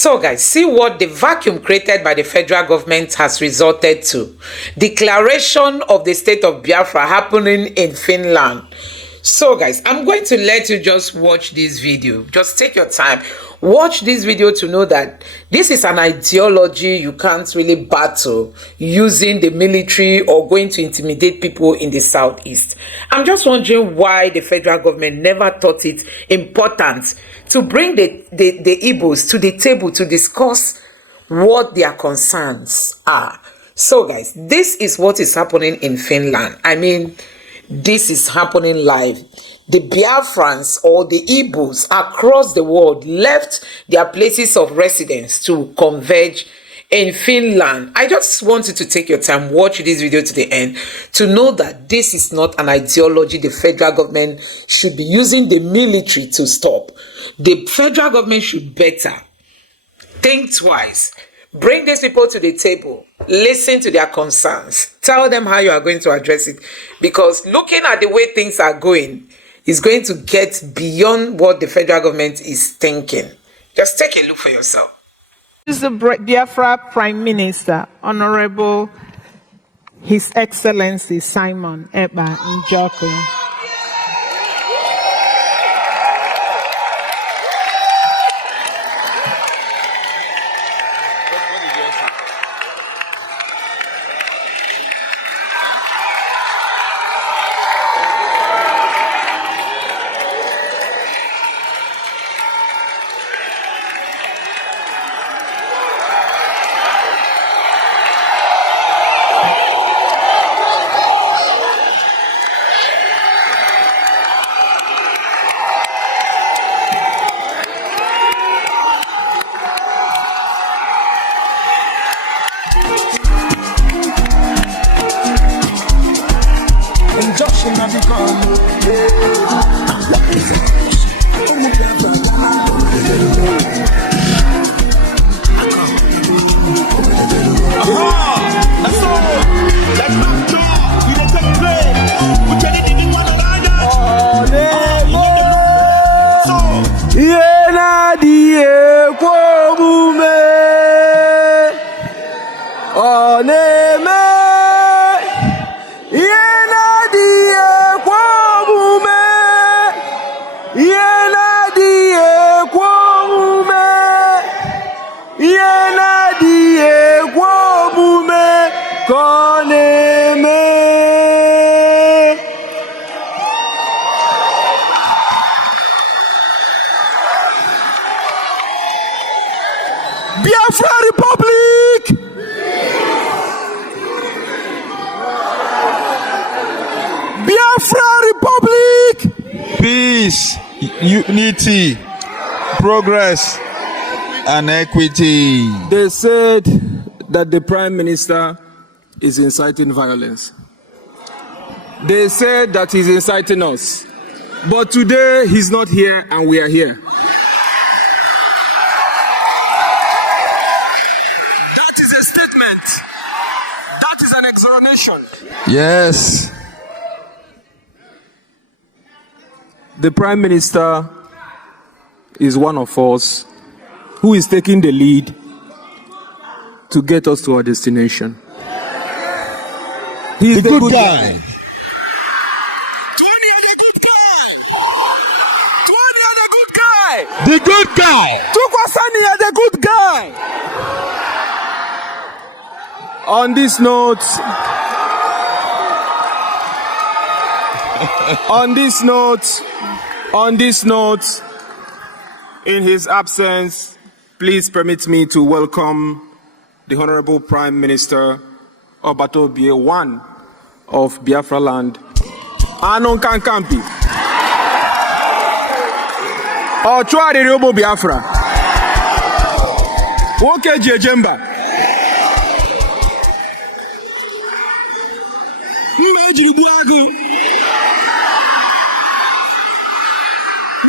So guys, see what the vacuum created by the federal government has resulted to. Declaration of the state of Biafra happening in Finland. So guys, I'm going to let you just watch this video. Just take your time. Watch this video to know that this is an ideology you can't really battle using the military or going to intimidate people in the southeast. I'm just wondering why the federal government never thought it important to bring the Igbos to the table to discuss what their concerns are. So guys, this is what is happening in Finland. I mean, this is happening live. The Biafrans or the Igbos across the world left their places of residence to converge in Finland. I just want you to take your time, watch this video to the end to know that this is not an ideology the federal government should be using the military to stop. The federal government should better think twice. Bring these people to the table. Listen to their concerns. Tell them how you are going to address it. Because looking at the way things are going is going to get beyond what the federal government is thinking. Just take a look for yourself. This is the Biafra Prime Minister, Honorable His Excellency Simon Ekpa Njoku. Biafra Republic! Biafra Republic! Peace, unity, progress, and equity. They said that the Prime Minister is inciting violence. They said that he's inciting us. But today he's not here and we are here. That is a statement. That is an exoneration. Yes. The Prime Minister is one of us who is taking the lead to get us to our destination. He's the good guy. The good guy. Tukwasani is the good guy. On this note, in his absence, please permit me to welcome the Honorable Prime Minister Obatobie I of Biafra land, Anon Kankampi. Ochwa de Robo Biafra. Woke Jejemba.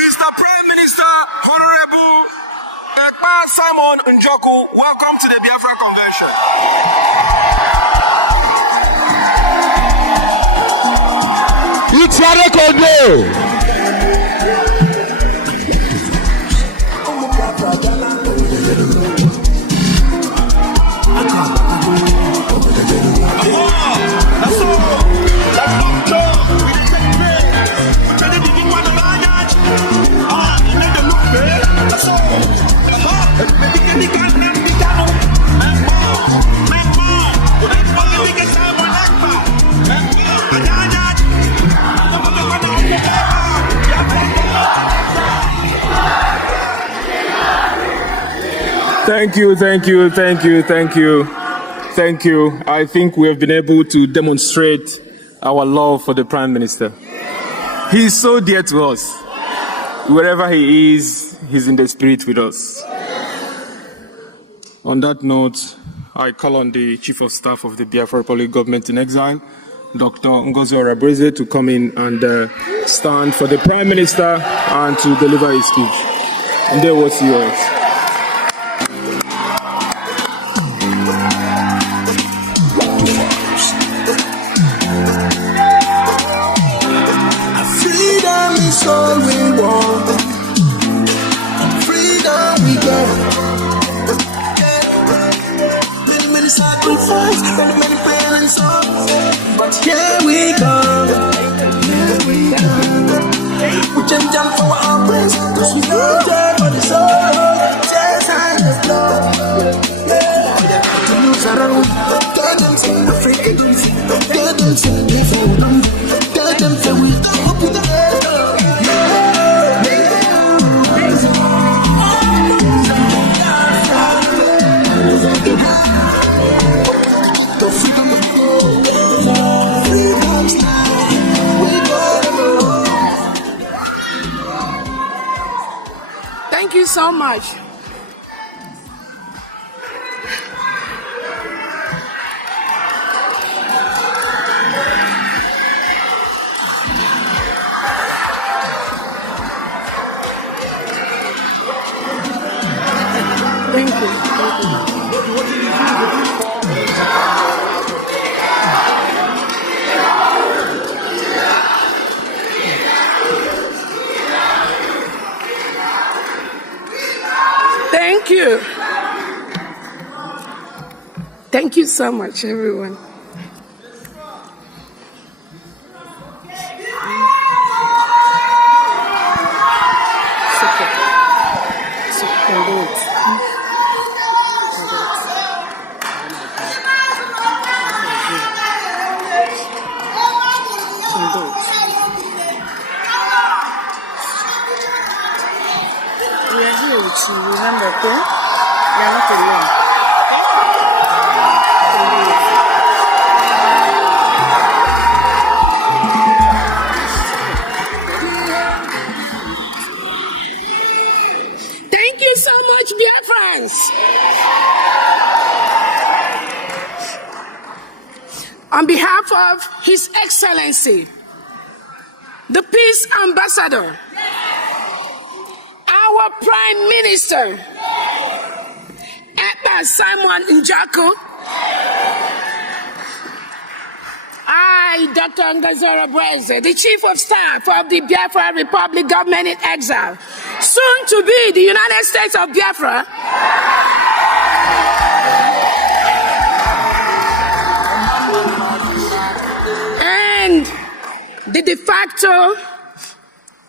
Mr. Prime Minister, Honorable Ekpa Simon Njoku, welcome to the Biafra Convention. It's a record now. Thank you. I think we have been able to demonstrate our love for the Prime Minister. He is so dear to us. Wherever he is, he's in the spirit with us. On that note, I call on the Chief of Staff of the Biafra Republic Government in Exile, Dr. Ngozi Orabreze, to come in and stand for the Prime Minister and to deliver his speech. And there was yours. Freedom is all we want. Freedom we got. Many sacrifice and many parents up. But here we go. We jump for our praise. Cause we don't care for the soul. Just hand us love. To lose around. Tell them say Africa don't see. Tell them say they fall down. Tell them say we up with the head. Thank you so much. Thank you. Thank you. Thank you so much, everyone. We are here with you, remember, okay? You are not alone. Thank you so much, Biafrans. On behalf of His Excellency, the Peace Ambassador, our Prime Minister, Ekpa Simon Njako, I, Dr. Ngozi Orabreze, the Chief of Staff of the Biafra Republic Government in Exile, soon to be the United States of Biafra, and the de facto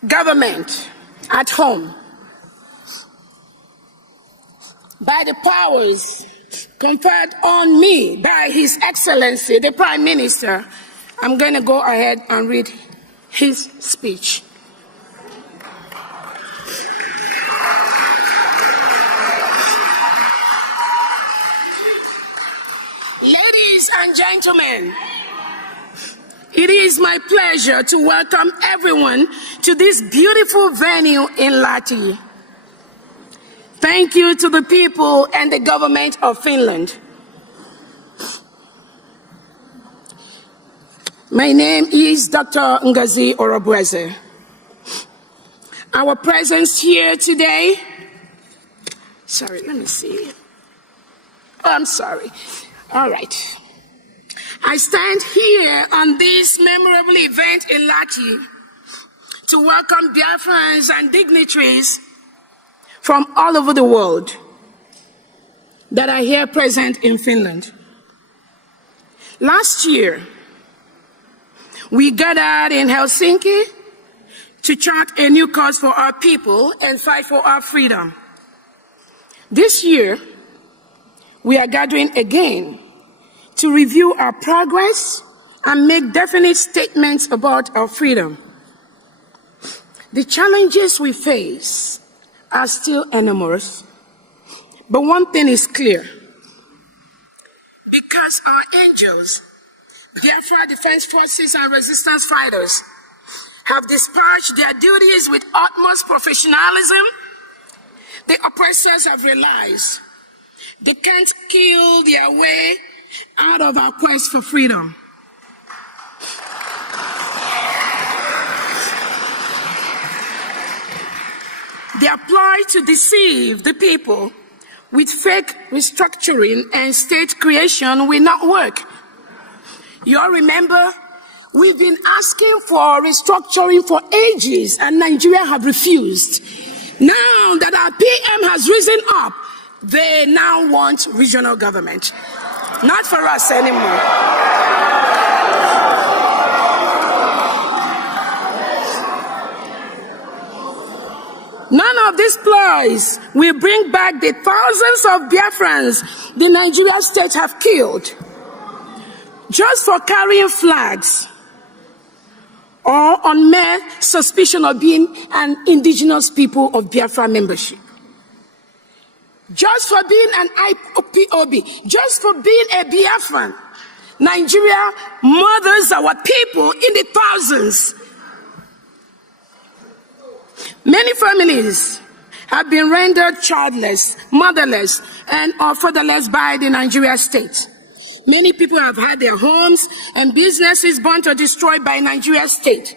government at home, by the powers conferred on me by His Excellency, the Prime Minister, I'm going to go ahead and read his speech. Ladies and gentlemen, it is my pleasure to welcome everyone to this beautiful venue in Lahti. Thank you to the people and the government of Finland. My name is Dr. Ngozi Orabreze. Our presence here today, let me see. Oh, I'm sorry. All right. I stand here on this memorable event in Lahti to welcome Biafrans and dignitaries from all over the world that are here present in Finland. Last year, we gathered in Helsinki to chart a new course for our people and fight for our freedom. This year, we are gathering again to review our progress and make definite statements about our freedom. The challenges we face are still enormous, But one thing is clear. Because our angels, Biafra Defense Forces and resistance fighters, have discharged their duties with utmost professionalism, the oppressors have realized they can't kill their way out of our quest for freedom. Their ploy to deceive the people with fake restructuring and state creation will not work. You all remember, we've been asking for restructuring for ages and Nigeria have refused. Now that our PM has risen up, they now want regional government. Not for us anymore. None of these ploys will bring back the thousands of Biafrans the Nigeria state have killed just for carrying flags or on mere suspicion of being an indigenous people of Biafra membership. Just for being an IPOB, just for being a Biafran, Nigeria murders our people in the thousands. Many families have been rendered childless, motherless, and or fatherless by the Nigeria state. Many people have had their homes and businesses burnt or destroyed by Nigeria state.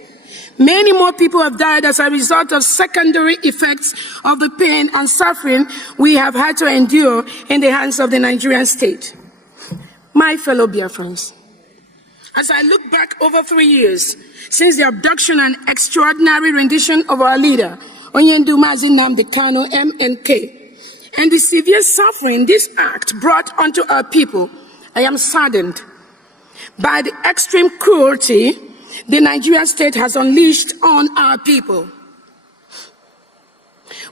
Many more people have died as a result of secondary effects of the pain and suffering we have had to endure in the hands of the Nigerian state. My fellow Biafrans, as I look back over 3 years since the abduction and extraordinary rendition of our leader, Onyendu Mazi Nnamdi Kanu, MNK, and the severe suffering this act brought onto our people, I am saddened by the extreme cruelty the Nigerian state has unleashed on our people.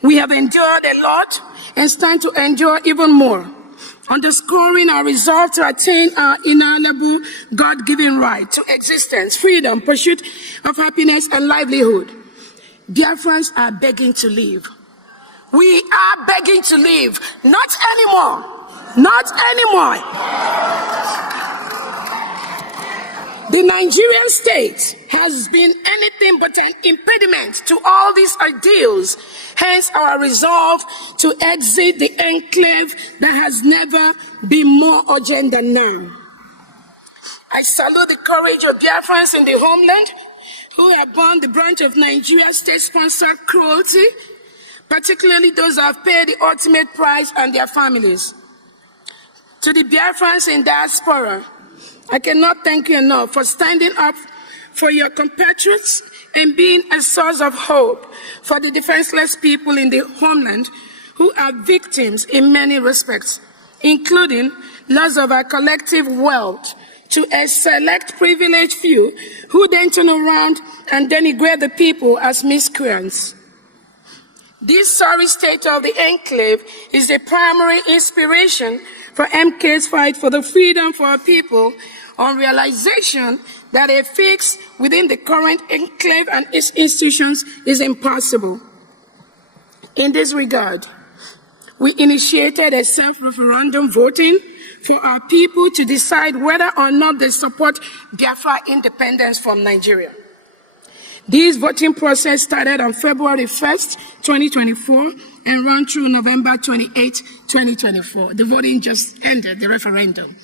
We have endured a lot and stand to endure even more, underscoring our resolve to attain our inalienable God-given right to existence, freedom, pursuit of happiness and livelihood. Biafrans are begging to live. We are begging to live. Not anymore. Not anymore. The Nigerian state has been anything but an impediment to all these ideals, hence our resolve to exit the enclave that has never been more urgent than now. I salute the courage of Biafrans in the homeland who have borne the brunt of Nigeria's state-sponsored cruelty, particularly those who have paid the ultimate price and their families. To the Biafrans in diaspora, I cannot thank you enough for standing up for your compatriots and being a source of hope for the defenseless people in the homeland who are victims in many respects, including loss of our collective wealth to a select privileged few who then turn around and denigrate the people as miscreants. This sorry state of the enclave is the primary inspiration for MK's fight for the freedom for our people, on realization that a fix within the current enclave and its institutions is impossible. In this regard, we initiated a self-referendum voting for our people to decide whether or not they support Biafra independence from Nigeria. This voting process started on February 1st, 2024, and ran through November 28, 2024. The voting just ended, the referendum.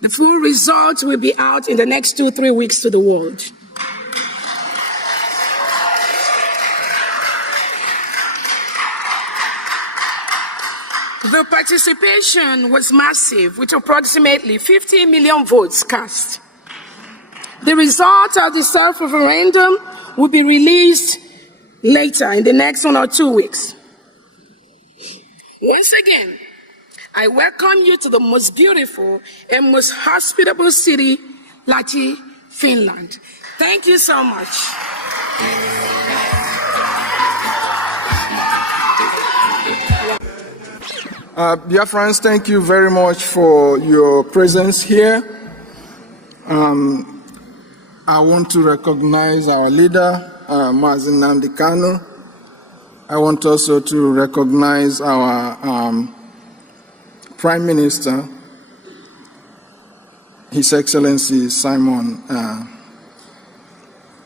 The full results will be out in the next 2-3 weeks to the world. The participation was massive, with approximately 50 million votes cast. The result of the self-referendum will be released later in the next 1 or 2 weeks. Once again, I welcome you to the most beautiful and most hospitable city, Lahti, Finland. Thank you so much. Biafrans, thank you very much for your presence here. I want to recognize our leader, Mazi Nnamdi Kanu. I want also to recognize our Prime Minister, His Excellency Simon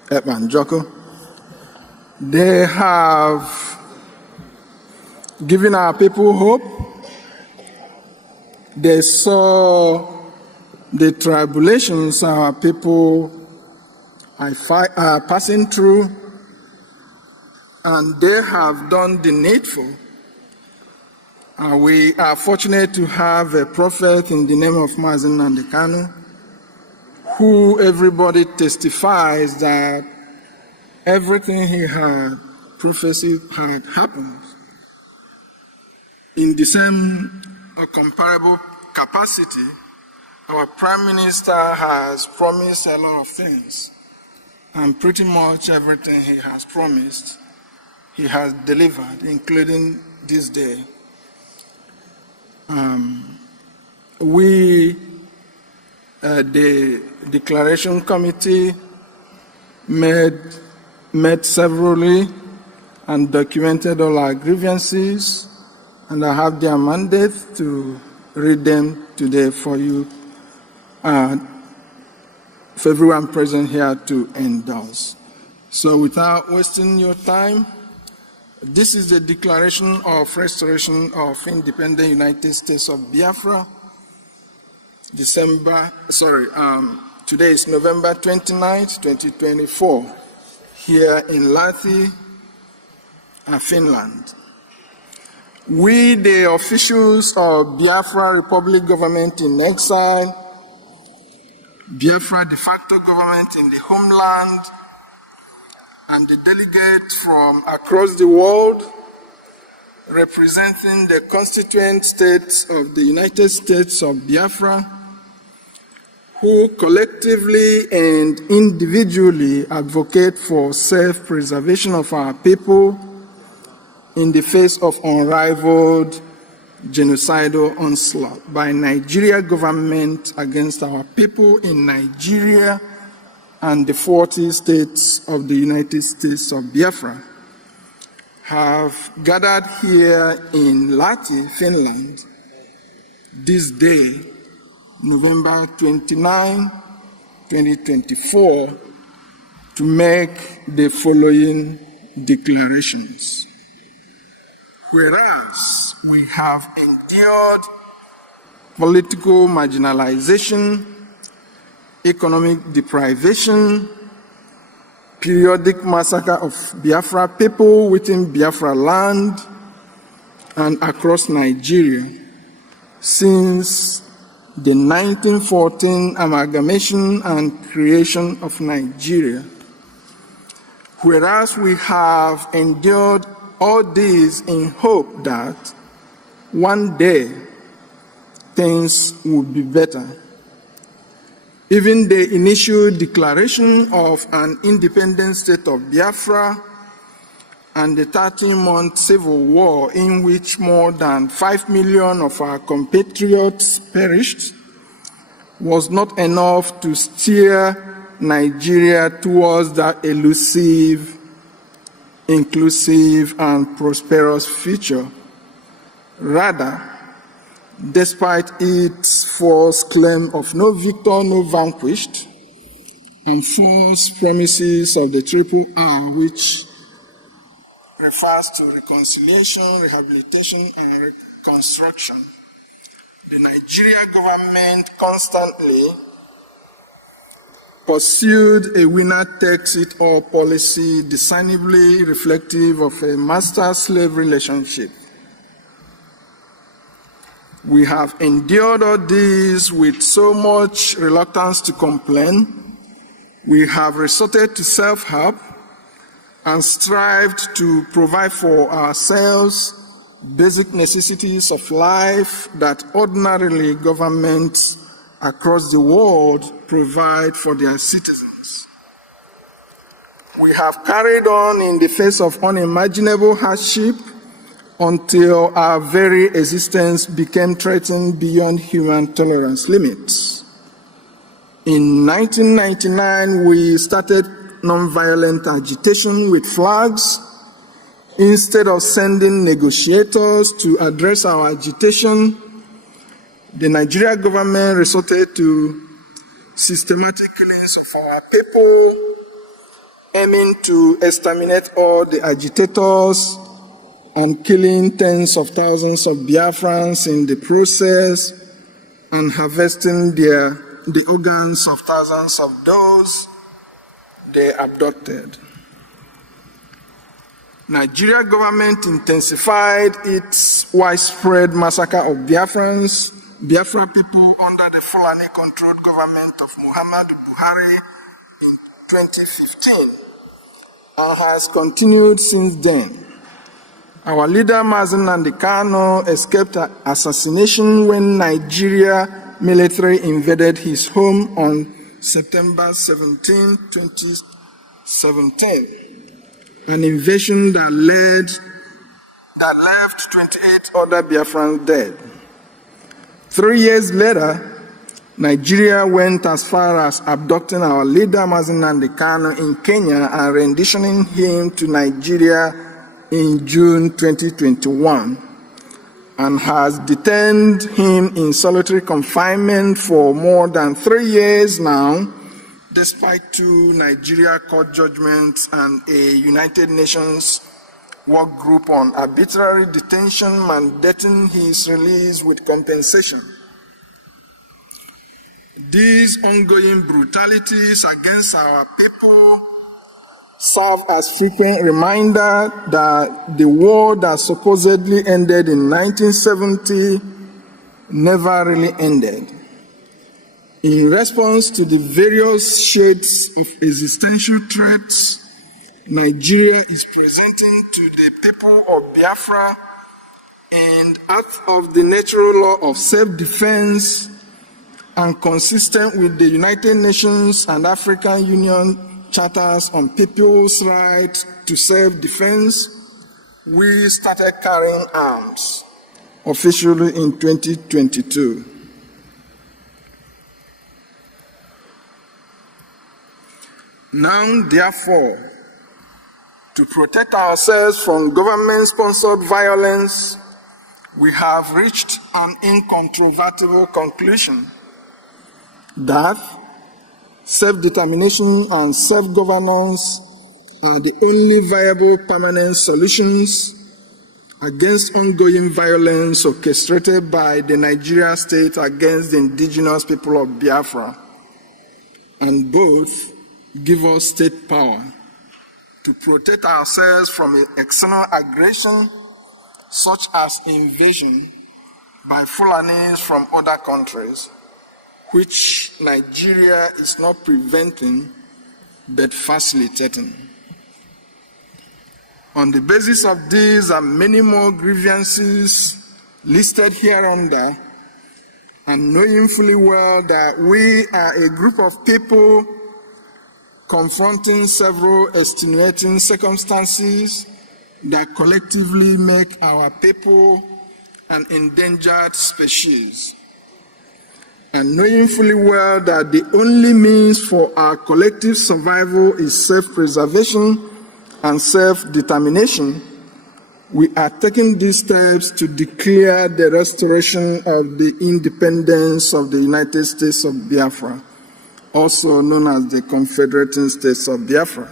Ekpa. They have given our people hope. They saw the tribulations our people are passing through, and they have done the needful. We are fortunate to have a prophet in the name of Mazen Nandekanu, who everybody testifies that everything he had prophesied had happened. In the same comparable capacity, our Prime Minister has promised a lot of things, and pretty much everything he has promised, he has delivered, including this day. The Declaration Committee met severally and documented all our grievances, and I have their mandate to read them today for you, for everyone present here to endorse. So without wasting your time, this is the Declaration of Restoration of Independent United States of Biafra. Today is November 29th, 2024, here in Lahti, Finland. We, the officials of Biafra Republic Government in exile, Biafra de facto government in the homeland, and the delegates from across the world representing the constituent states of the United States of Biafra, who collectively and individually advocate for self-preservation of our people in the face of unrivaled genocidal onslaught by Nigeria government against our people in Nigeria and the 40 states of the United States of Biafra, have gathered here in Lahti, Finland, this day, November 29, 2024, to make the following declarations. Whereas we have endured political marginalization, economic deprivation, periodic massacre of Biafra people within Biafra land and across Nigeria since the 1914 amalgamation and creation of Nigeria. Whereas we have endured all this in hope that one day things would be better. Even the initial declaration of an independent state of Biafra and the 13-month civil war in which more than 5 million of our compatriots perished was not enough to steer Nigeria towards that elusive, inclusive, and prosperous future. Rather, despite its false claim of no victor, no vanquished, and false promises of the Triple R, which refers to reconciliation, rehabilitation, and reconstruction, the Nigeria government constantly pursued a winner-takes-it-all policy discernibly reflective of a master-slave relationship. We have endured all this with so much reluctance to complain. We have resorted to self-help and strived to provide for ourselves basic necessities of life that ordinarily governments across the world provide for their citizens. We have carried on in the face of unimaginable hardship until our very existence became threatened beyond human tolerance limits. In 1999, we started nonviolent agitation with flags Instead of sending negotiators to address our agitation, the Nigeria government resorted to systematic killings of our people, aiming to exterminate all the agitators and killing tens of thousands of Biafrans in the process, and harvesting the organs of thousands of those they abducted. Nigeria government intensified its widespread massacre of Biafra people under the Fulani-controlled government of Muhammadu Buhari in 2015 and has continued since then. Our leader Mazen Nnamdi Kanu escaped assassination when Nigeria military invaded his home on September 17, 2017. An invasion that left 28 other Biafrans dead. 3 years later, Nigeria went as far as abducting our leader Mazen Nnamdi Kanu in Kenya and renditioning him to Nigeria in June 2021, and has detained him in solitary confinement for more than 3 years now, despite 2 Nigeria court judgments and a United Nations work group on arbitrary detention mandating his release with compensation. These ongoing brutalities against our people serve as frequent reminder that the war that supposedly ended in 1970 never really ended. In response to the various shades of existential threats Nigeria is presenting to the people of Biafra, and out of the natural law of self-defense and consistent with the United Nations and African Union charters on people's right to self-defense, we started carrying arms officially in 2022. Now, therefore, to protect ourselves from government-sponsored violence, we have reached an incontrovertible conclusion that self-determination and self-governance are the only viable permanent solutions against ongoing violence orchestrated by the Nigeria state against the indigenous people of Biafra, and both give us state power to protect ourselves from external aggression such as invasion by Fulanis from other countries, which Nigeria is not preventing but facilitating. On the basis of these and many more grievances listed hereunder, and knowing fully well that we are a group of people confronting several extenuating circumstances that collectively make our people an endangered species, and knowing fully well that the only means for our collective survival is self-preservation and self-determination, we are taking these steps to declare the restoration of the independence of the United States of Biafra, also known as the Confederating States of Biafra.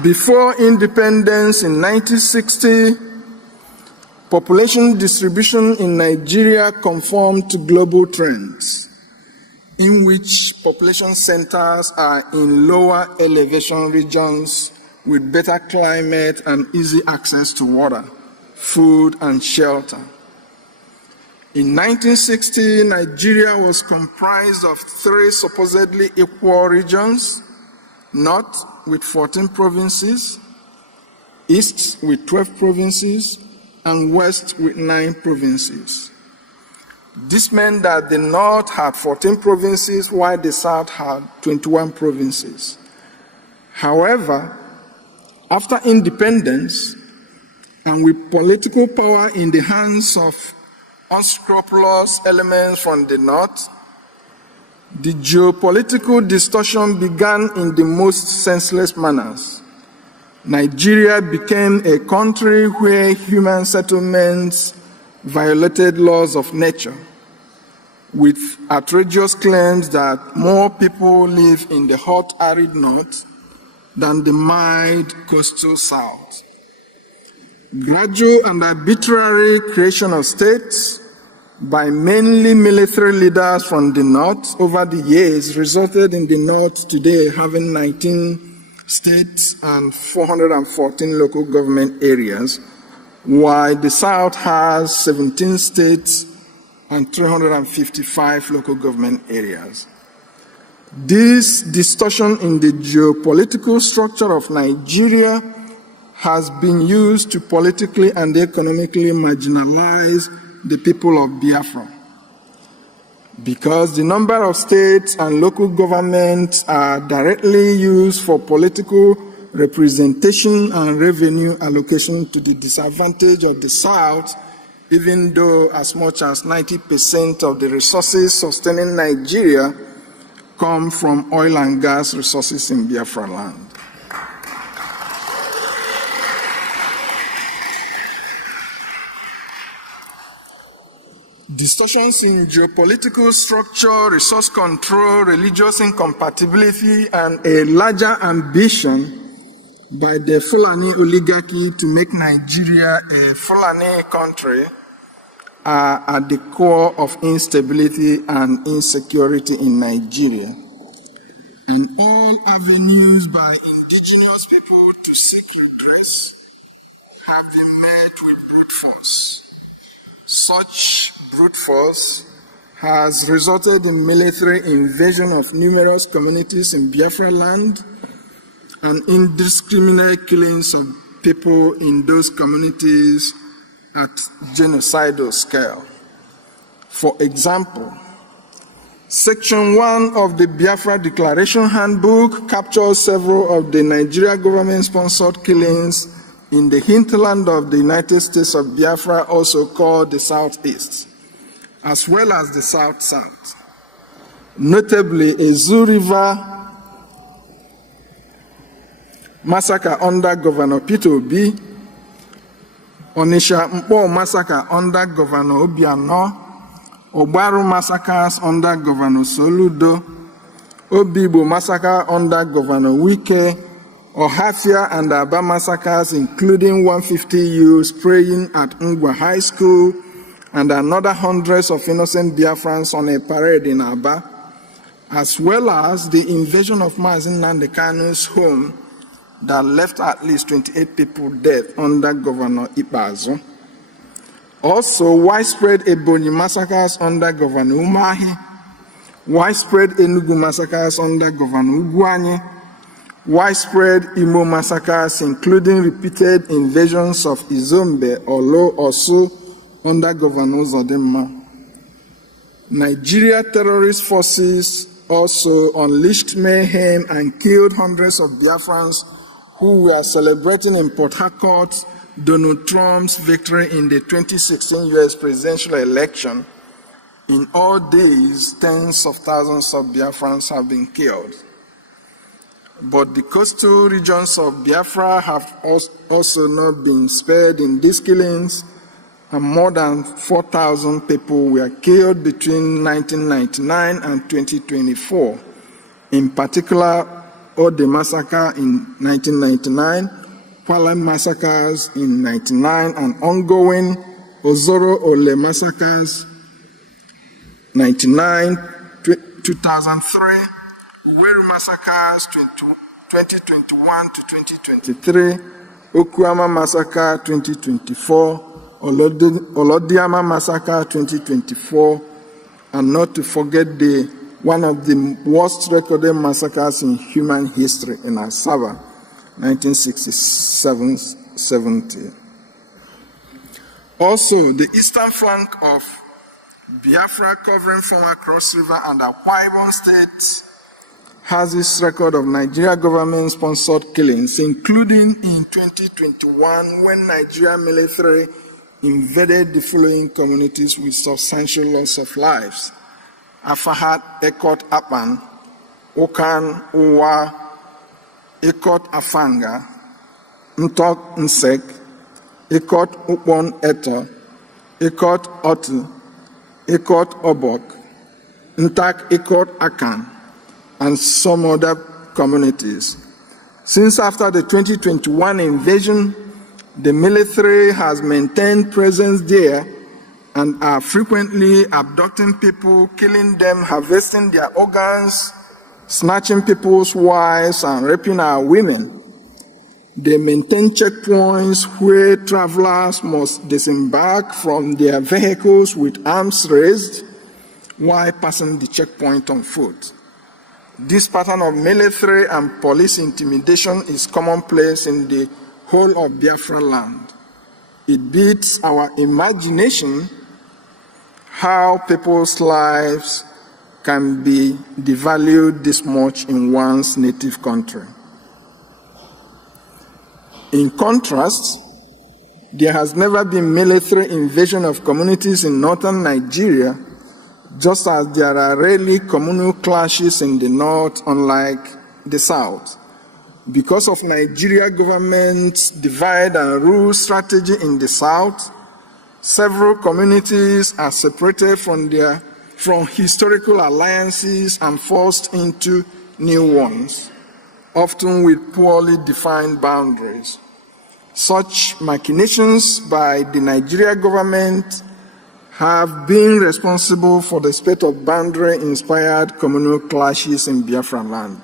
Before independence in 1960, population distribution in Nigeria conformed to global trends, in which population centers are in lower elevation regions with better climate and easy access to water, food, and shelter. In 1960, Nigeria was comprised of 3 supposedly equal regions: North with 14 provinces, East with 12 provinces, and West with 9 provinces. This meant that the North had 14 provinces, while the South had 21 provinces. However, after independence, and with political power in the hands of unscrupulous elements from the north, the geopolitical distortion began in the most senseless manners. Nigeria became a country where human settlements violated laws of nature, with outrageous claims that more people live in the hot, arid north than the mild coastal south. Gradual and arbitrary creation of states by mainly military leaders from the north over the years resulted in the north today having 19 states and 414 local government areas, while the south has 17 states and 355 local government areas. This distortion in the geopolitical structure of Nigeria has been used to politically and economically marginalize the people of Biafra. Because the number of states and local governments are directly used for political representation and revenue allocation to the disadvantage of the South, even though as much as 90% of the resources sustaining Nigeria come from oil and gas resources in Biafra land. Distortions in geopolitical structure, resource control, religious incompatibility, and a larger ambition by the Fulani oligarchy to make Nigeria a Fulani country are at the core of instability and insecurity in Nigeria. And all avenues by indigenous people to seek redress have been met with brute force. Such brute force has resulted in military invasion of numerous communities in Biafra land and indiscriminate killings of people in those communities at genocidal scale. For example, Section 1 of the Biafra Declaration Handbook captures several of the Nigeria government-sponsored killings in the hinterland of the United States of Biafra, also called the Southeast, as well as the South-South. Notably, Ezu River massacre under Governor Peter Obi, Onisha Mpo massacre under Governor Obiano, Obaru massacres under Governor Soludo, Obibo massacre under Governor Wike, Ohafia and Aba massacres, including 150 youths praying at Ngwa High School and another hundreds of innocent Biafrans on a parade in Aba, as well as the invasion of Mazin Nnamdi Kanu's home that left at least 28 people dead under Governor Ekpa. Also, widespread Ebonyi massacres under Governor Umahi, widespread Enugu massacres under Governor Ugwuanyi, widespread Imo massacres, including repeated invasions of Izombe, Olo, Osu, under Governor Zodimma. Nigeria terrorist forces also unleashed mayhem and killed hundreds of Biafrans who were celebrating in Port Harcourt Donald Trump's victory in the 2016 US presidential election. In all days, tens of thousands of Biafrans have been killed. But the coastal regions of Biafra have also not been spared in these killings, and more than 4,000 people were killed between 1999 and 2024. In particular, Ode massacre in 1999, Kwale massacres in 1999, and ongoing Ozoro Ole massacres 1999, 2003, Uweru massacres 2021 to 2023, Okuama massacre 2024, Olodiama massacre 2024, and not to forget one of the worst recorded massacres in human history in Asaba, 1967-70. Also, the eastern flank of Biafra, covering former Cross River and Akwa Ibom states, has its record of Nigeria government-sponsored killings, including in 2021 when Nigeria military invaded the following communities with substantial loss of lives: Afahat, Ekot, Apan, Okan, Uwa, Ekot, Afanga, Ntok, Nsek, Ekot, Upon, Eto, Ekot, Otu, Ekot, Obok, Ntak, Ekot, Akan, and some other communities. Since after the 2021 invasion, the military has maintained presence there and are frequently abducting people, killing them, harvesting their organs, snatching people's wives, and raping our women. They maintain checkpoints where travelers must disembark from their vehicles with arms raised while passing the checkpoint on foot. This pattern of military and police intimidation is commonplace in the whole of Biafra land. It beats our imagination how people's lives can be devalued this much in one's native country. In contrast, there has never been military invasion of communities in northern Nigeria, just as there are rarely communal clashes in the north, unlike the south. Because of Nigeria government's divide and rule strategy in the south, several communities are separated from historical alliances and forced into new ones, often with poorly defined boundaries. Such machinations by the Nigeria government have been responsible for the spate of boundary-inspired communal clashes in Biafra land,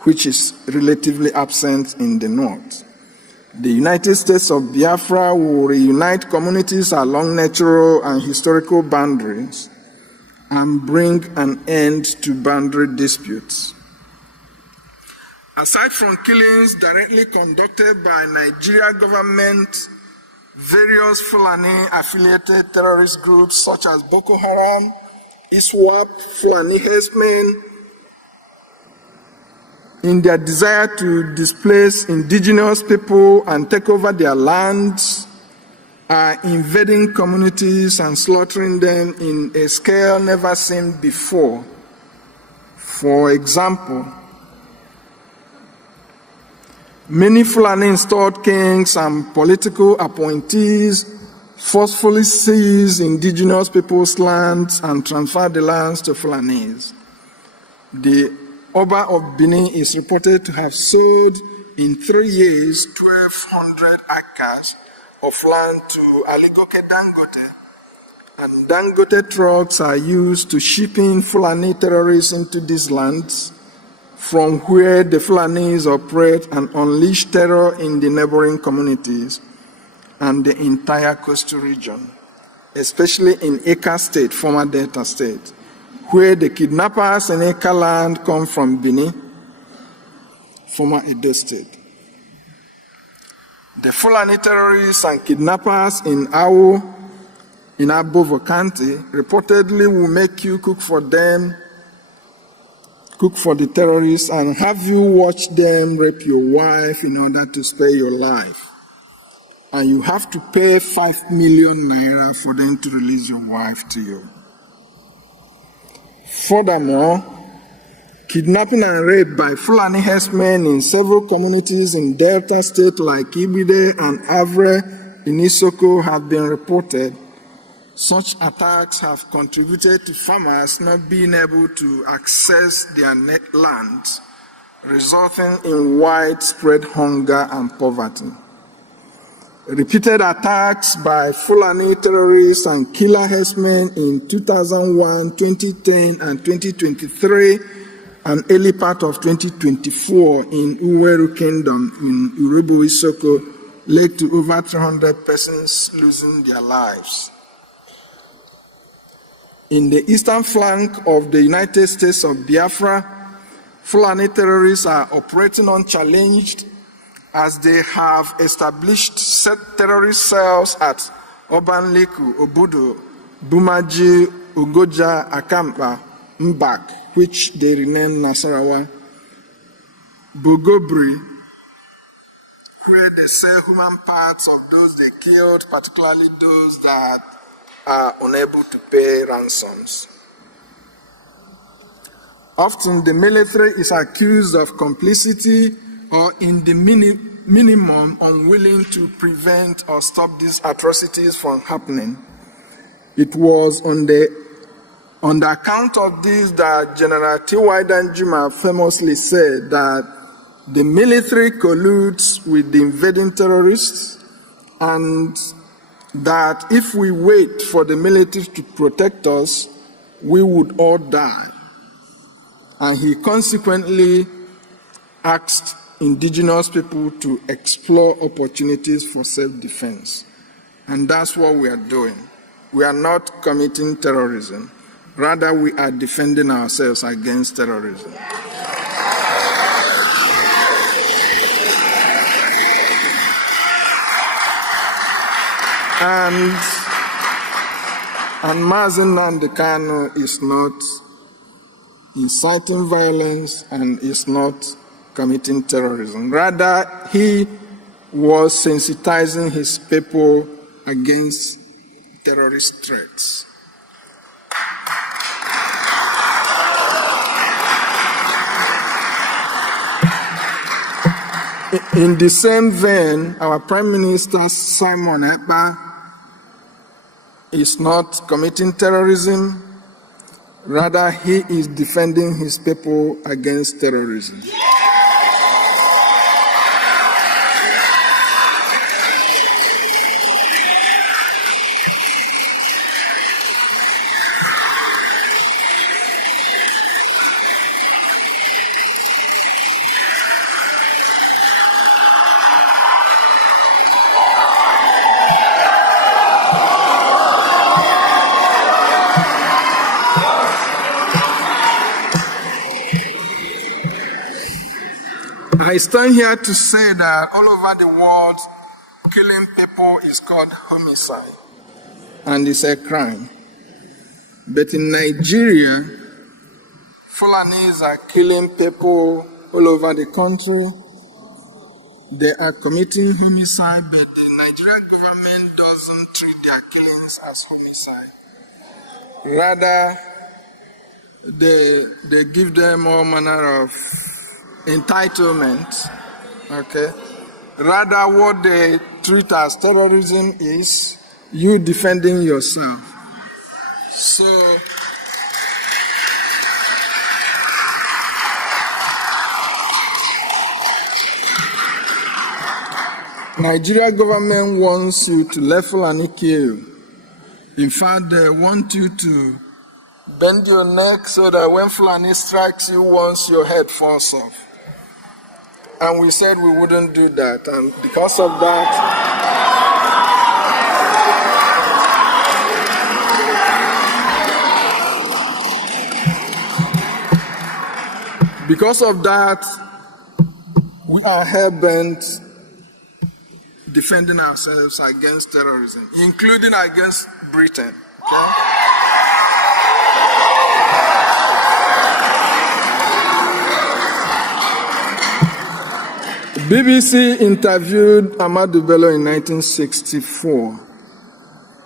which is relatively absent in the north. The United States of Biafra will reunite communities along natural and historical boundaries and bring an end to boundary disputes. Aside from killings directly conducted by Nigeria government, various Fulani-affiliated terrorist groups such as Boko Haram, ISWAP, Fulani herdsmen, in their desire to displace indigenous people and take over their lands, are invading communities and slaughtering them in a scale never seen before. For example, many Fulani installed kings and political appointees forcefully seize indigenous people's lands and transfer the lands to Fulanis. The Oba of Benin is reported to have sold in 3 years 1,200 acres of land to Aligoke Dangote, and Dangote trucks are used to ship in Fulani terrorists into these lands, from where the Fulanis operate and unleash terror in the neighboring communities and the entire coastal region, especially in Ekpa State, former Delta State, where the kidnappers in Ekpa land come from Benin, former Edo State. The Fulani terrorists and kidnappers in Awo, in Abovo County, reportedly will make you cook for them, cook for the terrorists, and have you watch them rape your wife in order to spare your life. And you have to pay 5 million naira for them to release your wife to you. Furthermore, kidnapping and rape by Fulani herdsmen in several communities in Delta State like Ibide and Avre in Isoko have been reported. Such attacks have contributed to farmers not being able to access their lands, resulting in widespread hunger and poverty. Repeated attacks by Fulani terrorists and killer herdsmen in 2001, 2010, and 2023, and early part of 2024 in Uweru Kingdom in Urubu Isoko led to over 300 persons losing their lives. In the eastern flank of the United States of Biafra, Fulani terrorists are operating unchallenged as they have established terrorist cells at Obanliku, Obudu, Bumaji, Ugoja, Akampa, Mbak, which they renamed Nasarawa, Bogobri, where they sell human parts of those they killed, particularly those that are unable to pay ransoms. Often the military is accused of complicity or in the minimum unwilling to prevent or stop these atrocities from happening. It was on the account of this that General T.Y. Danjuma famously said that the military colludes with the invading terrorists, and that if we wait for the military to protect us, we would all die. And he consequently asked indigenous people to explore opportunities for self-defense. And that's what we are doing. We are not committing terrorism. Rather, we are defending ourselves against terrorism. And Mazen Nnamdi Kanu is not inciting violence and is not committing terrorism. Rather, he was sensitizing his people against terrorist threats. In the same vein, our Prime Minister Simon Ekpa is not committing terrorism. Rather, he is defending his people against terrorism. I stand here to say that all over the world, killing people is called homicide, and it's a crime. But in Nigeria, Fulanis are killing people all over the country. They are committing homicide, but the Nigerian government doesn't treat their killings as homicide. Rather, they give them all manner of entitlement, okay? Rather, what they treat as terrorism is you defending yourself. So, Nigeria government wants you to level and kill. In fact, they want you to bend your neck so that when Fulani strikes you once, your head falls off. And we said we wouldn't do that. And because of that, we are hell-bent defending ourselves against terrorism, including against Britain. Okay? BBC interviewed Ahmadu Bello in 1964.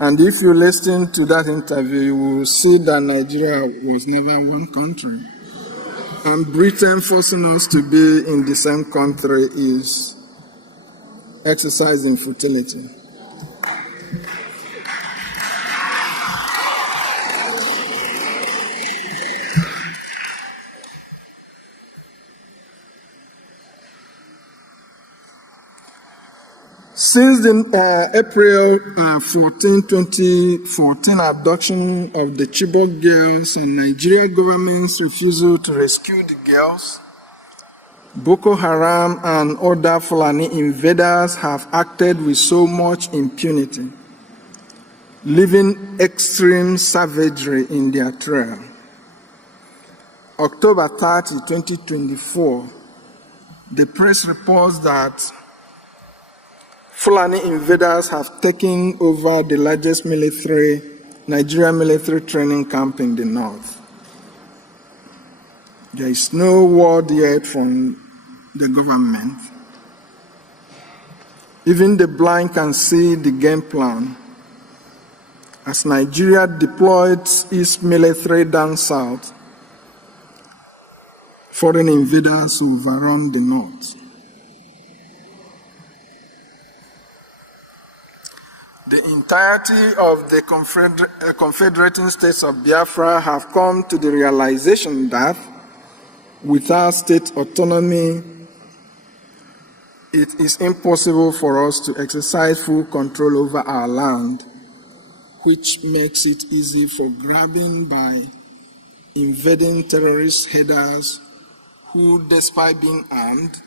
And if you listen to that interview, you will see that Nigeria was never one country. And Britain forcing us to be in the same country is exercising futility. Since the April 14, 2014 abduction of the Chibok girls and Nigeria government's refusal to rescue the girls, Boko Haram and other Fulani invaders have acted with so much impunity, leaving extreme savagery in their trail. October 30, 2024, the press reports that Fulani invaders have taken over the largest Nigerian military training camp in the north. There is no word yet from the government. Even the blind can see the game plan. As Nigeria deployed its military down south, foreign invaders overrun the north. The entirety of the confederating states of Biafra have come to the realization that without state autonomy, it is impossible for us to exercise full control over our land, which makes it easy for grabbing by invading terrorist headers who, despite being armed,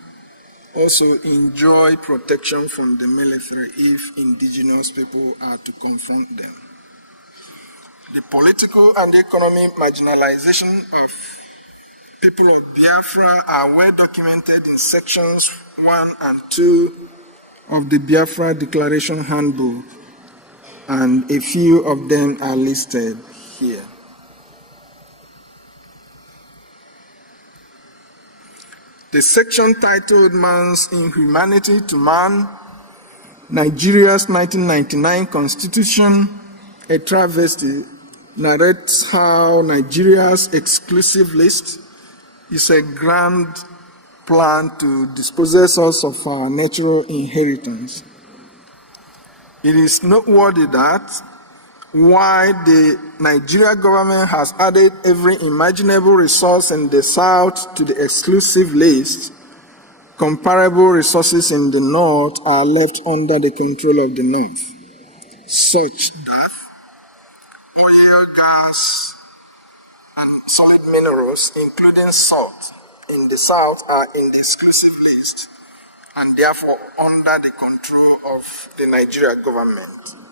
also enjoy protection from the military if indigenous people are to confront them. The political and economic marginalization of people of Biafra are well documented in sections 1 and 2 of the Biafra Declaration Handbook, and a few of them are listed here. The section titled Man's Inhumanity to Man, Nigeria's 1999 Constitution, a travesty, narrates how Nigeria's exclusive list is a grand plan to dispossess us of our natural inheritance. It is noteworthy that while the Nigeria government has added every imaginable resource in the south to the exclusive list, comparable resources in the north are left under the control of the north, such that oil, gas, and solid minerals, including salt, in the south are in the exclusive list and therefore under the control of the Nigeria government.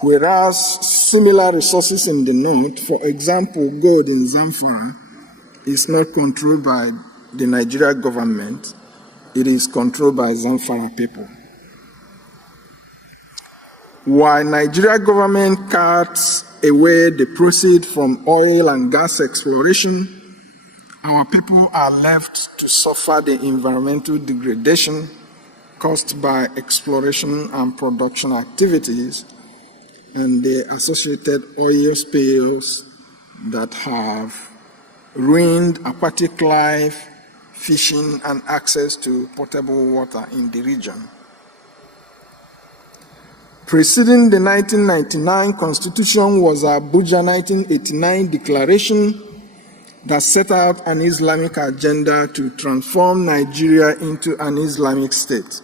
Whereas similar resources in the north, for example, gold in Zamfara, is not controlled by the Nigeria government, it is controlled by Zamfara people. While Nigeria government cuts away the proceeds from oil and gas exploration, our people are left to suffer the environmental degradation caused by exploration and production activities and the associated oil spills that have ruined aquatic life, fishing, and access to potable water in the region. Preceding the 1999 Constitution was Abuja 1989 Declaration that set out an Islamic agenda to transform Nigeria into an Islamic state.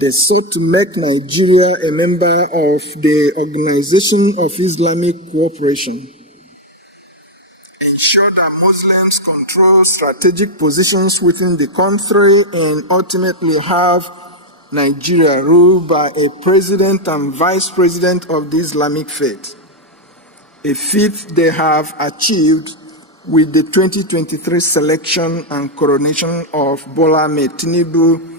They sought to make Nigeria a member of the Organization of Islamic Cooperation, ensure that Muslims control strategic positions within the country, and ultimately have Nigeria ruled by a president and vice president of the Islamic faith, a feat they have achieved with the 2023 selection and coronation of Bola Ahmed Tinubu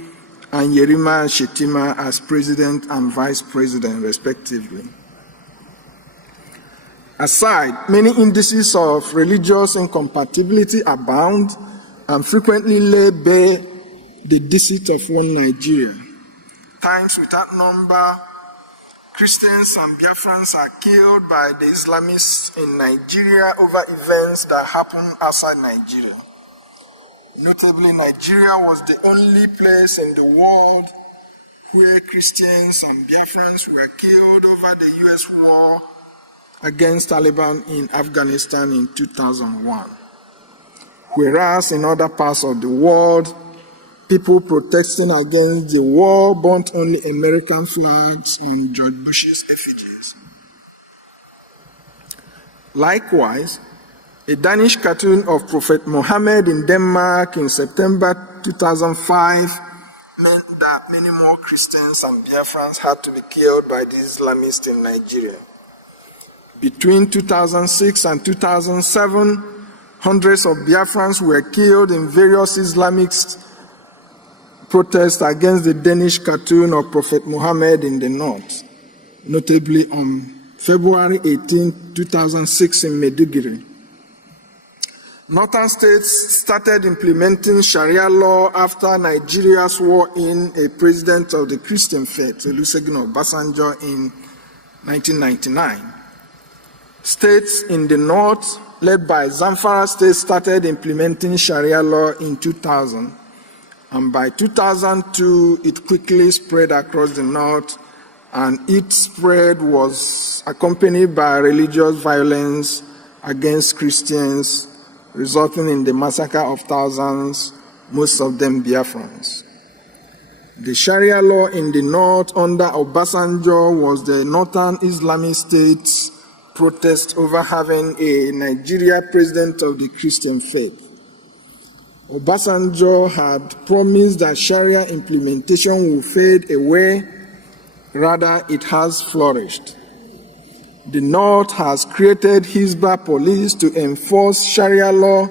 and Yerima Shetima as president and vice president, respectively. Aside, many indices of religious incompatibility abound and frequently lay bare the deceit of one Nigeria. Times without number, Christians and Biafrans are killed by the Islamists in Nigeria over events that happen outside Nigeria. Notably, Nigeria was the only place in the world where Christians and Biafrans were killed over the US war against Taliban in Afghanistan in 2001. Whereas in other parts of the world, people protesting against the war burnt only American flags on George Bush's effigies. Likewise, a Danish cartoon of Prophet Muhammad in Denmark in September 2005 meant that many more Christians and Biafrans had to be killed by the Islamists in Nigeria. Between 2006 and 2007, hundreds of Biafrans were killed in various Islamist protests against the Danish cartoon of Prophet Muhammad in the north, notably on February 18, 2006 in Maiduguri. Northern states started implementing Sharia law after Nigeria swore in a president of the Christian faith, Olusegun Obasanjo, in 1999. States in the north, led by Zamfara State, started implementing Sharia law in 2000, and by 2002, it quickly spread across the north, and its spread was accompanied by religious violence against Christians, resulting in the massacre of thousands, most of them Biafrans. The Sharia law in the north under Obasanjo was the northern Islamic states' protest over having a Nigeria president of the Christian faith. Obasanjo had promised that Sharia implementation will fade away, rather it has flourished. The North has created Hizbah police to enforce Sharia law.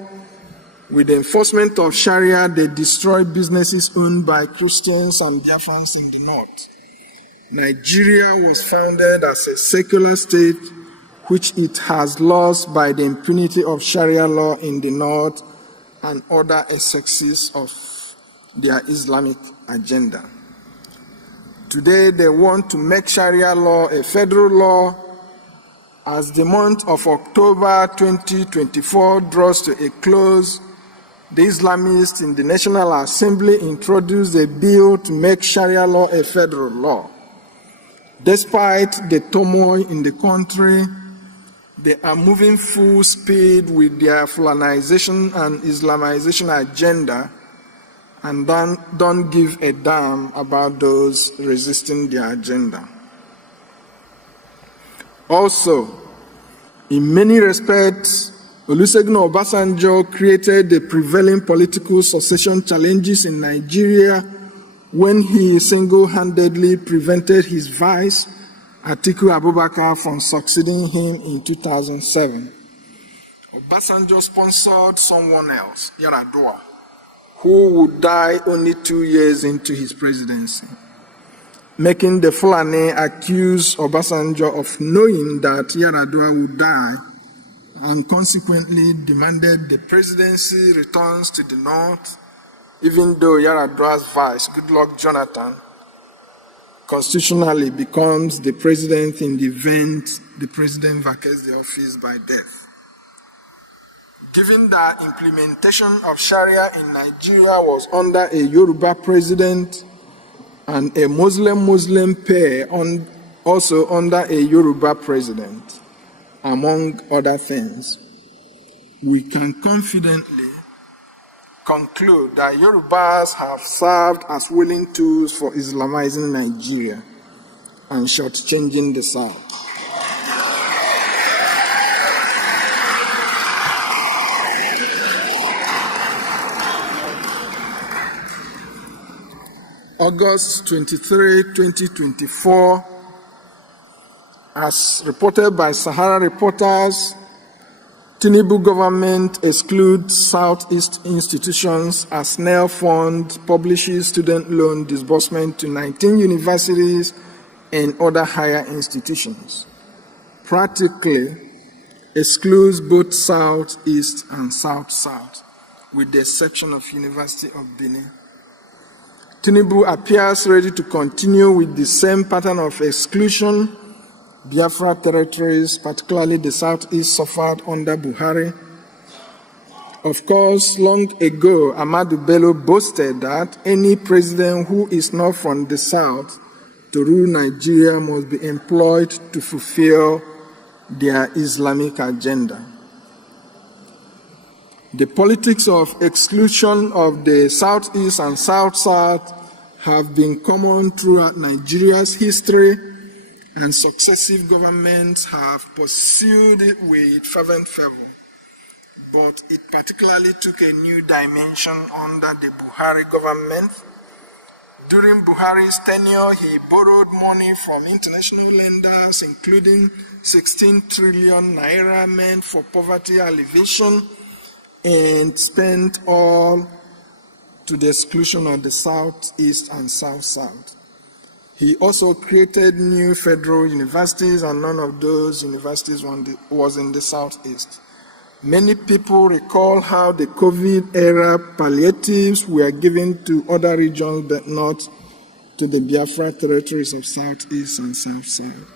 With the enforcement of Sharia, they destroy businesses owned by Christians and Biafrans in the North. Nigeria was founded as a secular state, which it has lost by the impunity of Sharia law in the North and other excesses of their Islamic agenda. Today, they want to make Sharia law a federal law. As the month of October 2024 draws to a close, the Islamists in the National Assembly introduced a bill to make Sharia law a federal law. Despite the turmoil in the country, they are moving full speed with their Fulanization and Islamization agenda and don't give a damn about those resisting their agenda. Also, in many respects, Olusegun Obasanjo created the prevailing political succession challenges in Nigeria when he single-handedly prevented his vice, Atiku Abubakar, from succeeding him in 2007. Obasanjo sponsored someone else, Yar'Adua, who would die only 2 years into his presidency, making the Fulani accuse Obasanjo of knowing that Yar'Adua would die and consequently demanded the presidency returns to the North, even though Yar'Adua's vice, Goodluck Jonathan, constitutionally becomes the president in the event the president vacates the office by death. Given that implementation of Sharia in Nigeria was under a Yoruba president and a Muslim pair also under a Yoruba president, among other things, we can confidently conclude that Yorubas have served as willing tools for Islamizing Nigeria and shortchanging the South. August 23, 2024, as reported by Sahara Reporters, Tinubu government excludes Southeast institutions as NEL Fund publishes student loan disbursement to 19 universities and other higher institutions. Practically excludes both Southeast and South-South, with the exception of University of Benin. Tinubu appears ready to continue with the same pattern of exclusion Biafra territories, particularly the Southeast, suffered under Buhari. Of course, long ago, Ahmadu Bello boasted that any president who is not from the South to rule Nigeria must be employed to fulfill their Islamic agenda. The politics of exclusion of the Southeast and South-South have been common throughout Nigeria's history, and successive governments have pursued it with fervent fervor. But it particularly took a new dimension under the Buhari government. During Buhari's tenure, he borrowed money from international lenders, including 16 trillion naira meant for poverty alleviation, and spent all to the exclusion of the Southeast and South-South. He also created new federal universities, and none of those universities was in the Southeast. Many people recall how the COVID era palliatives were given to other regions but not to the Biafra territories of Southeast and South-South.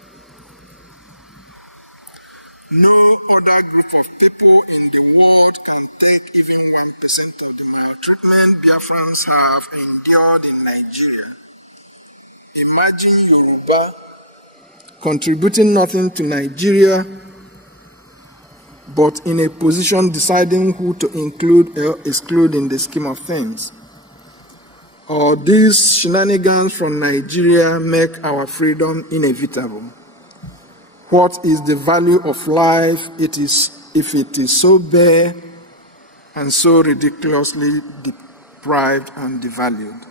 No other group of people in the world can take even 1% of the maltreatment Biafrans have endured in Nigeria. Imagine Yoruba contributing nothing to Nigeria, but in a position deciding who to include or exclude in the scheme of things. Or these shenanigans from Nigeria make our freedom inevitable. What is the value of life if it is so bare and so ridiculously deprived and devalued?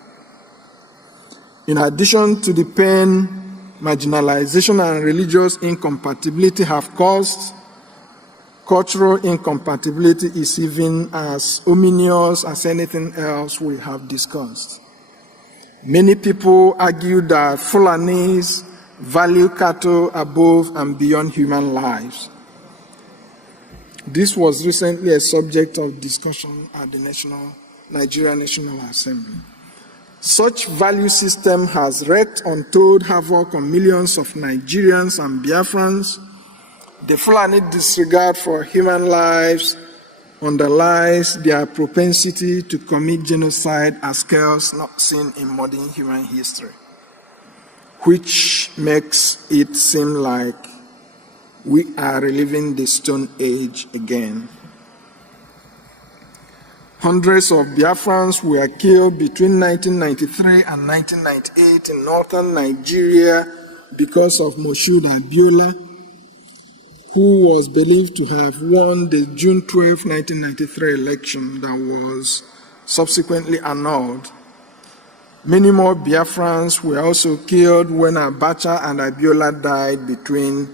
In addition to the pain, marginalization and religious incompatibility have caused, cultural incompatibility is even as ominous as anything else we have discussed. Many people argue that Fulanis value cattle above and beyond human lives. This was recently a subject of discussion at the Nigeria National Assembly. Such value system has wreaked untold havoc on millions of Nigerians and Biafrans. The Fulani disregard for human lives underlies their propensity to commit genocide at scales not seen in modern human history, which makes it seem like we are reliving the Stone Age again. Hundreds of Biafrans were killed between 1993 and 1998 in northern Nigeria because of Moshood Abiola, who was believed to have won the June 12, 1993 election that was subsequently annulled. Many more Biafrans were also killed when Abacha and Abiola died between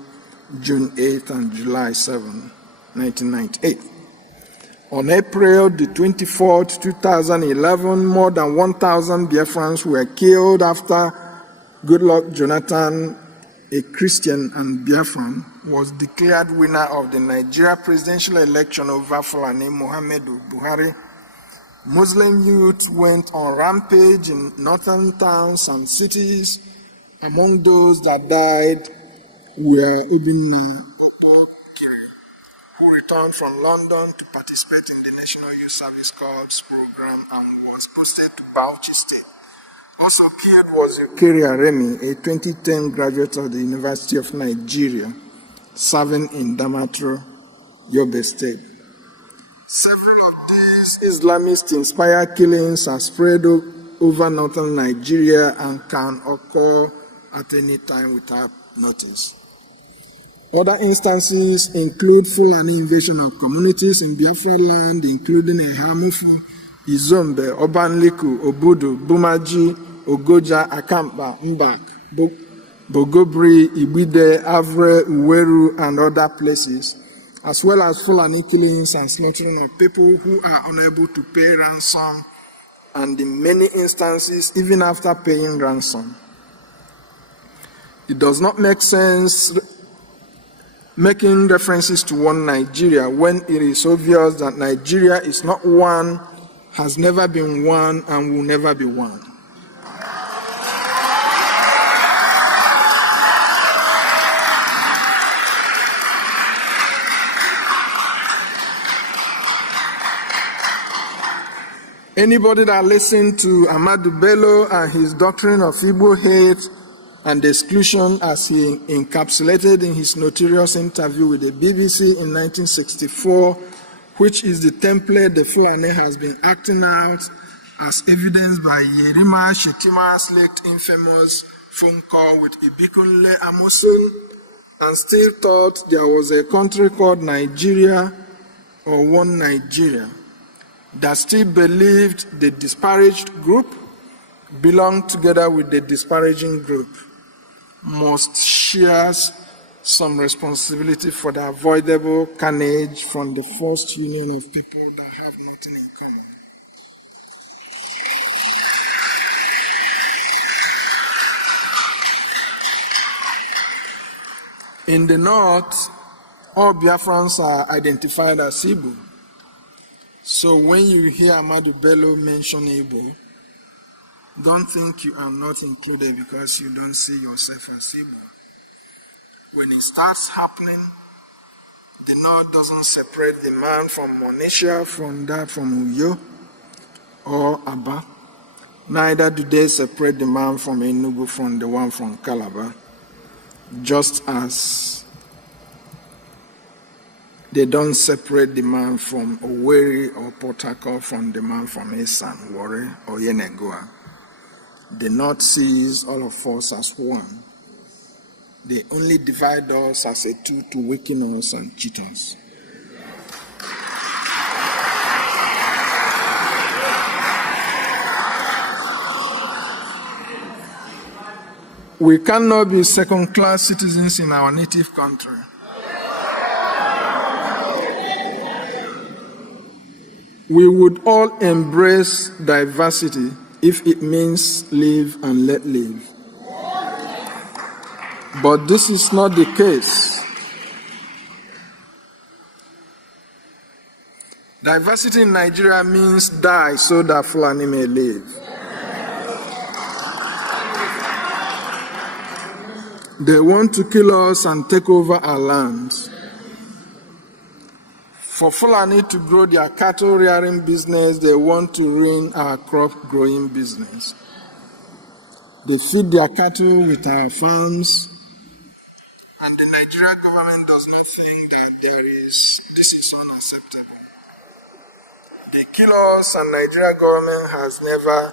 June 8 and July 7, 1998. On April the 24th, 2011, more than 1,000 Biafrans were killed after Goodluck Jonathan, a Christian and Biafran, was declared winner of the Nigeria presidential election over Fulani Muhammadu Buhari. Muslim youth went on rampage in northern towns and cities. Among those that died were Obinna Opokiri, who returned from London to participate in the National Youth Service Corps program and was posted to Bauchi State. Also killed was Yukiri Aremi, a 2010 graduate of the University of Nigeria, serving in Damaturu, Yobe State. Several of these Islamist-inspired killings are spread over northern Nigeria and can occur at any time without notice. Other instances include Fulani invasion of communities in Biafra land, including Ehamufu, Izombe, Obanliku, Obudu, Bumaji, Ogoja, Akampa, Mbak, Bogobri, Ibide, Avre, Uweru, and other places, as well as Fulani killings and slaughtering of people who are unable to pay ransom, and in many instances, even after paying ransom. It does not make sense making references to one Nigeria when it is obvious that Nigeria is not one, has never been one, and will never be one. Anybody that listened to Ahmadu Bello and his doctrine of Igbo hate and exclusion as he encapsulated in his notorious interview with the BBC in 1964, which is the template the Fulani has been acting out, as evidenced by Yerima Shetima's late infamous phone call with Ibikunle Amosun, and still thought there was a country called Nigeria or one Nigeria, that still believed the disparaged group belonged together with the disparaging group, must share some responsibility for the avoidable carnage from the forced union of people that have nothing in common. In the north, all Biafrans are identified as Igbo. So when you hear Ahmadu Bello mention Igbo, don't think you are not included because you don't see yourself as Igbo. When it starts happening, the North doesn't separate the man from Monisha, from that from Uyo or Aba. Neither do they separate the man from Enugu from the one from Calabar, just as they don't separate the man from Owerri or Port Harcourt from the man from Esan, Warri, or Yenagoa. The North sees all of us as one. They only divide us as a tool to weaken us and cheat us. We cannot be second-class citizens in our native country. We would all embrace diversity if it means live and let live. But this is not the case. Diversity in Nigeria means die so that Fulani may live. They want to kill us and take over our lands. For Fulani to grow their cattle rearing business, they want to ruin our crop growing business. They feed their cattle with our farms, and the Nigerian government does not think that this is unacceptable. They kill us, and Nigerian government has never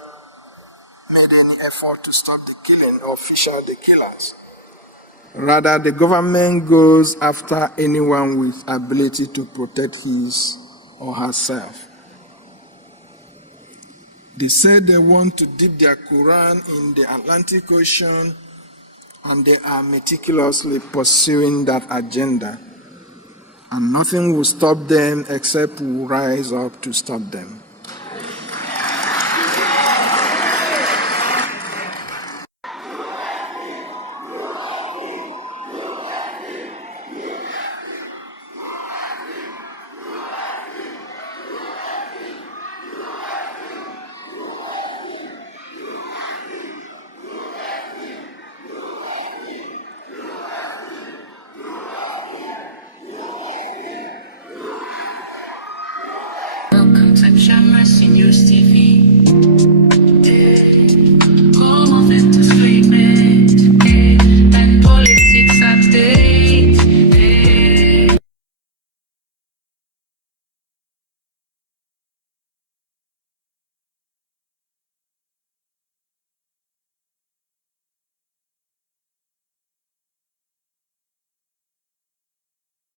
made any effort to stop the killing or fish out the killers. Rather, the government goes after anyone with ability to protect his or herself. They say they want to dip their Quran in the Atlantic Ocean, and they are meticulously pursuing that agenda. And nothing will stop them except we will rise up to stop them.